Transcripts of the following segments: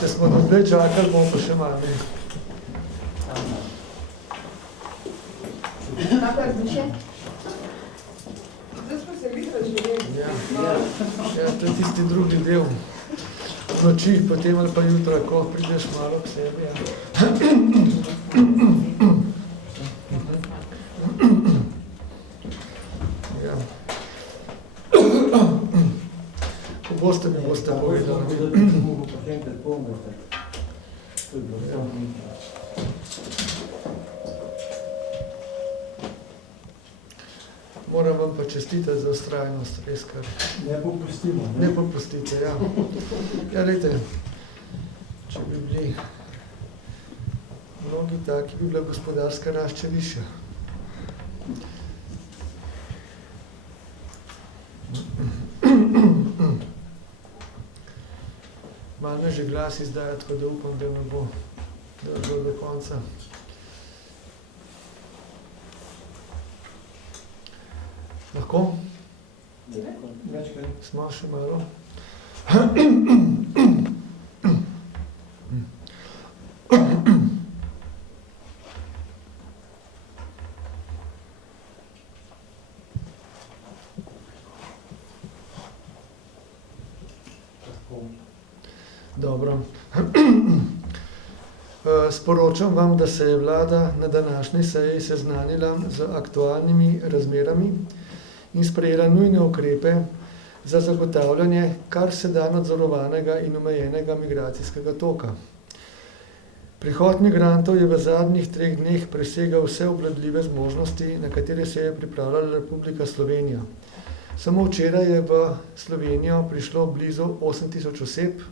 Če smo do zdaj čakali, bomo pa še malo. Kako je duše? Zdaj smo se videli živeli. Ja, to je tisti drugi del. Noči, potem ali pa jutra, ko prideš malo k sebi. Ja. Ja. Ko boste, mi boste povedali. Moram vam pa čestitati za vztrajnost, res kar. Ne popustimo. Ne popustite, ja. Ja, lejte, če bi bili mnogi taki, bi bila gospodarska rast še višja. Malo me že glas izdaja, tako da upam, da me bo držal do konca. Lahko? Smo še malo. Dobro. Sporočam vam, da se je vlada na današnji seji seznanila z aktualnimi razmerami in sprejela nujne ukrepe za zagotavljanje kar se da nadzorovanega in omejenega migracijskega toka. Prihod migrantov je v zadnjih 3 dneh presegal vse obvladljive zmožnosti, na katere se je pripravljala Republika Slovenija. Samo včeraj je v Slovenijo prišlo blizu 8000 oseb,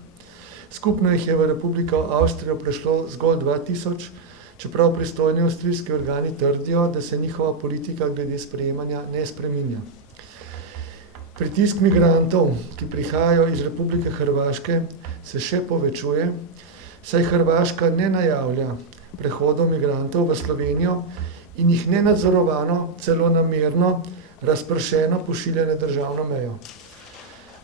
skupno jih je v Republiko Avstrijo prišlo zgolj 2000, čeprav pristojni avstrijski organi trdijo, da se njihova politika glede sprejemanja ne spreminja. Pritisk migrantov, ki prihajajo iz Republike Hrvaške, se še povečuje, saj Hrvaška ne najavlja prehodov migrantov v Slovenijo in jih nenadzorovano, celo namerno, razpršeno pošilja na državno mejo.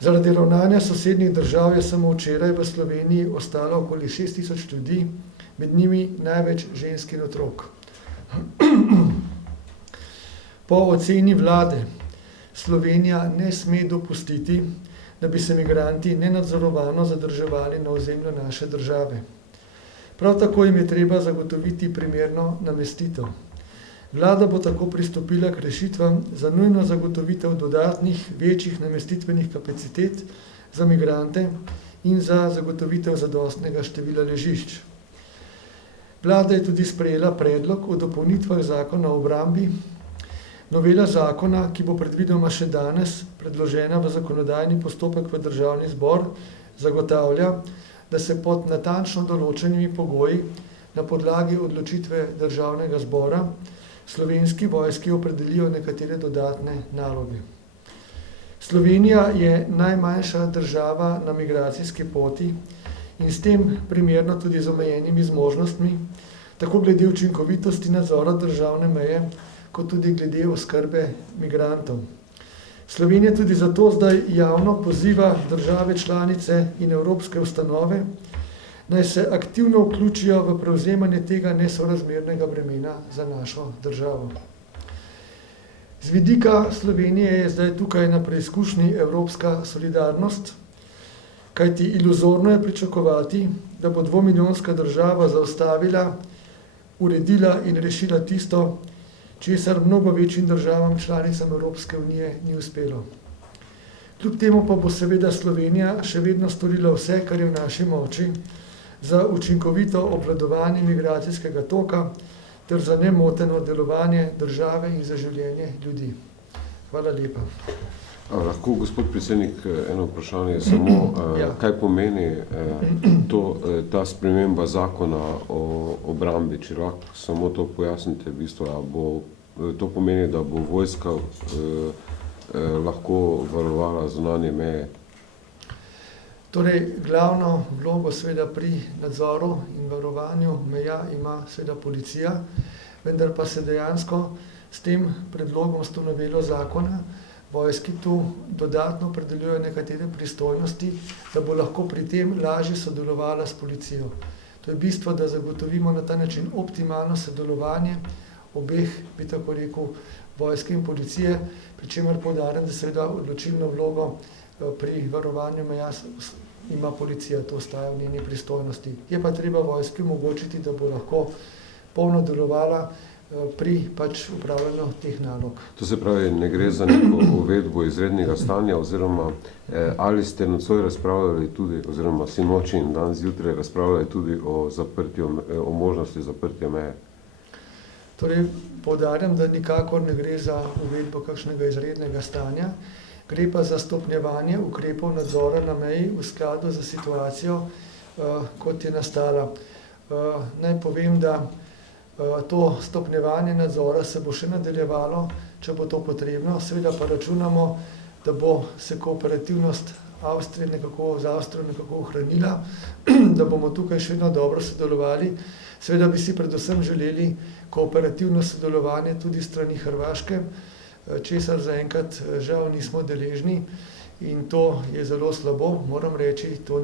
Zaradi ravnanja sosednjih držav je samo včeraj v Sloveniji ostalo okoli 6000 ljudi, med njimi največ žensk in otrok. Po oceni vlade Slovenija ne sme dopustiti, da bi se migranti nenadzorovano zadrževali na ozemlju naše države. Prav tako jim je treba zagotoviti primerno namestitev. Vlada bo tako pristopila k rešitvam za nujno zagotovitev dodatnih, večjih namestitvenih kapacitet za migrante in za zagotovitev zadostnega števila ležišč. Vlada je tudi sprejela predlog o dopolnitvah zakona o obrambi. Novela zakona, ki bo predvidoma še danes predložena v zakonodajni postopek v Državni zbor, zagotavlja, da se pod natančno določenimi pogoji na podlagi odločitve Državnega zbora Slovenski vojski opredelijo nekatere dodatne naloge. Slovenija je najmanjša država na migracijski poti in s tem primerno tudi z omejenimi zmožnostmi, tako glede učinkovitosti nadzora državne meje, kot tudi glede oskrbe migrantov. Slovenija tudi zato zdaj javno poziva države članice in evropske ustanove, naj se aktivno vključijo v prevzemanje tega nesorazmernega bremena za našo državo. Z vidika Slovenije je zdaj tukaj na preizkušnji evropska solidarnost, kajti iluzorno je pričakovati, da bo 2-milijonska država zaustavila, uredila in rešila tisto, česar mnogo večjim državam članicam Evropske unije ni uspelo. Kljub temu pa bo seveda Slovenija še vedno storila vse, kar je v naši moči, za učinkovito obvladovanje migracijskega toka ter za nemoteno delovanje države in za življenje ljudi. Hvala lepa. Lahko, gospod predsednik, eno vprašanje samo, kaj pomeni ta sprememba zakona o obrambi, če lahko samo to pojasnite, v bistvu, to pomeni, da bo vojska lahko varovala zunanje meje? Torej, glavno vlogo seveda pri nadzoru in varovanju meja ima seveda policija, vendar pa se dejansko s tem predlogom, s to novelo zakona vojski tu dodatno opredeljujejo nekatere pristojnosti, da bo lahko pri tem lažje sodelovala s policijo. To je bistvo, da zagotovimo na ta način optimalno sodelovanje obeh, bi tako rekel, vojske in policije, pri čemer poudarjam, da seveda odločilno vlogo pri varovanju meja ima policija, to ostaja v njeni pristojnosti. Je pa treba vojski omogočiti, da bo lahko polno delovala pri upravljanju teh nalog. To se pravi, ne gre za neko uvedbo izrednega stanja, oziroma ali ste nocoj razpravljali tudi, oziroma sinoči in danes zjutraj razpravljali tudi o možnosti zaprtja meje? Torej, poudarjam, da nikakor ne gre za uvedbo kakšnega izrednega stanja, gre pa za stopnjevanje ukrepov nadzora na meji v skladu za situacijo, kot je nastala. Naj povem, da to stopnjevanje nadzora se bo še nadaljevalo, če bo to potrebno. Seveda pa računamo, da bo se kooperativnost Avstrije z Avstrijo nekako ohranila, da bomo tukaj še vedno dobro sodelovali. Seveda bi si predvsem želeli kooperativno sodelovanje tudi strani Hrvaške, česar zaenkrat žal nismo deležni in to je zelo slabo, moram reči, to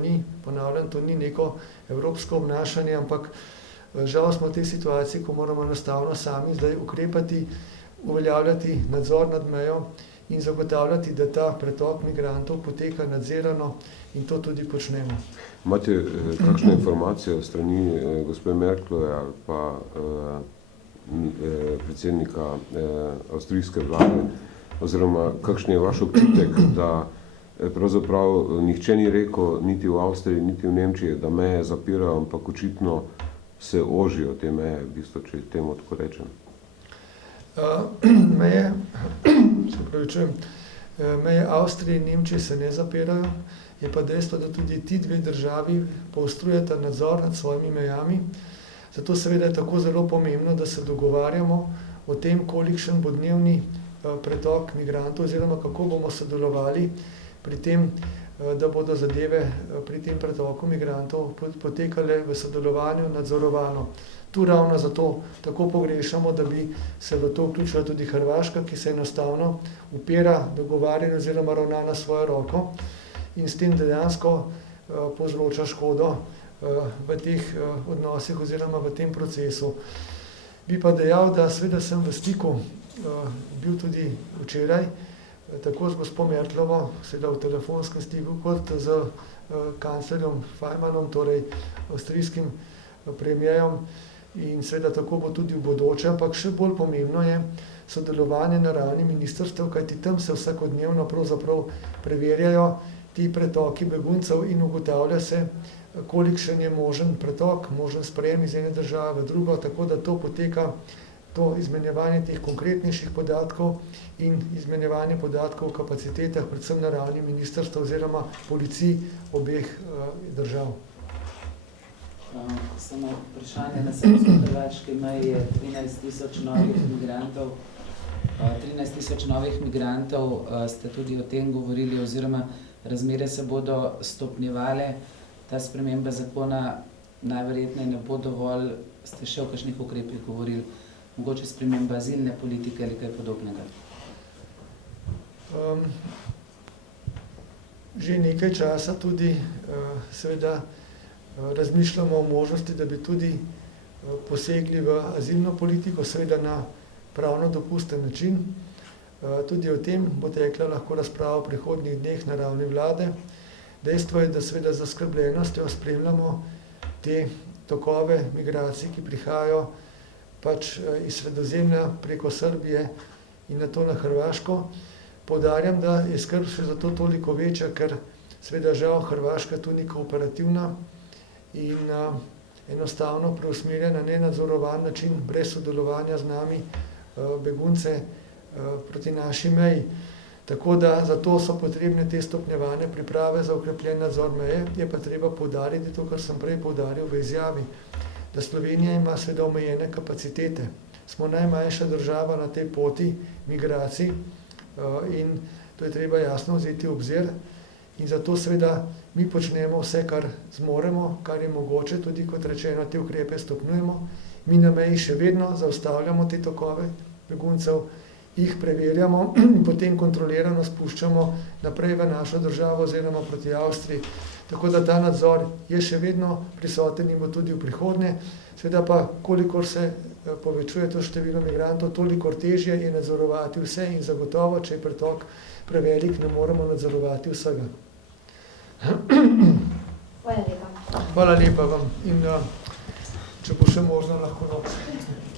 ni neko evropsko obnašanje, ampak žal smo v tej situaciji, ko moramo enostavno sami zdaj ukrepati, uveljavljati nadzor nad mejo in zagotavljati, da ta pretok migrantov poteka nadzirano in to tudi počnemo. Imate kakšne informacije o strani gospe Merklove ali pa predsednika avstrijske vlade, oziroma kakšen je vaš občutek, da pravzaprav nihče ni rekel, niti v Avstriji, niti v Nemčiji, da meje zapirajo, ampak očitno se ožijo te meje, v bistvu, če temu tako rečem? Meje Avstrije in Nemčije se ne zapirajo, je pa dejstvo, da tudi ti dve državi poostrujeta nadzor nad svojimi mejami. Zato seveda je tako zelo pomembno, da se dogovarjamo o tem, kolikšen bo dnevni pretok migrantov oziroma kako bomo sodelovali pri tem, da bodo zadeve pri tem pretoku migrantov potekale v sodelovanju nadzorovano. Tu ravno zato tako pogrešamo, da bi se v to vključila tudi Hrvaška, ki se enostavno upira dogovarjanju oziroma ravna na svojo roko in s tem dejansko povzroča škodo v teh odnosih oziroma v tem procesu. Bi pa dejal, da seveda sem v stiku bil tudi včeraj, tako z gospo Merklovo, seveda v telefonskem stiku, kot z kanclerjem Faymannom, torej avstrijskim premijerom, in seveda tako bo tudi v bodoče, ampak še bolj pomembno je sodelovanje na ravni ministrstev, kajti tam se vsakodnevno pravzaprav preverjajo ti pretoki beguncev in ugotavlja se, kolikšen je možen pretok, možen sprejem iz ene države v drugo, tako da to poteka, to izmenjevanje teh konkretnejših podatkov in izmenjevanje podatkov o kapacitetah, predvsem na ravni ministrstva oziroma policij obeh držav. Samo vprašanje na srbsko-hrvaški meji je 13 000 novih migrantov. 13 000 novih migrantov, ste tudi o tem govorili, oziroma razmere se bodo stopnjevale, ta sprememba zakona najverjetneje ne bo dovolj, ste še o kakšnih ukrepih govorili, mogoče sprememba azilne politike ali kaj podobnega? Že nekaj časa tudi seveda razmišljamo o možnosti, da bi tudi posegli v azilno politiko, seveda na pravno dopusten način. Tudi o tem bo tekla lahko razprava v prihodnjih dneh na ravni vlade. Dejstvo je, da seveda z zaskrbljenostjo spremljamo te tokove migracij, ki prihajajo iz Sredozemlja preko Srbije in nato na Hrvaško. Poudarjam, da je skrb še zato toliko večja, ker seveda žal Hrvaška tu ni kooperativna in enostavno preusmerja na nenadzorovan način, brez sodelovanja z nami, begunce proti naši meji. Tako da zato so potrebne te stopnjevane priprave za okrepljen nadzor meje. Je pa treba poudariti to, kar sem prej poudaril v izjavi, da Slovenija ima seveda omejene kapacitete. Smo najmanjša država na tej poti migracij in to je treba jasno vzeti v obzir. In zato seveda mi počnemo vse, kar zmoremo, kar je mogoče, tudi kot rečeno, te ukrepe stopnjujemo. Mi na meji še vedno zaustavljamo te tokove beguncev jih preverjamo in potem kontrolirano spuščamo naprej v našo državo oziroma proti Avstriji. Tako da ta nadzor je še vedno prisoten in bo tudi v prihodnje. Seveda pa, kolikor se povečuje to število migrantov, toliko težje je nadzorovati vse in zagotovo, če je pretok prevelik, ne moremo nadzorovati vsega. Hvala lepa. Hvala lepa vam in če bo še možno, lahko noč.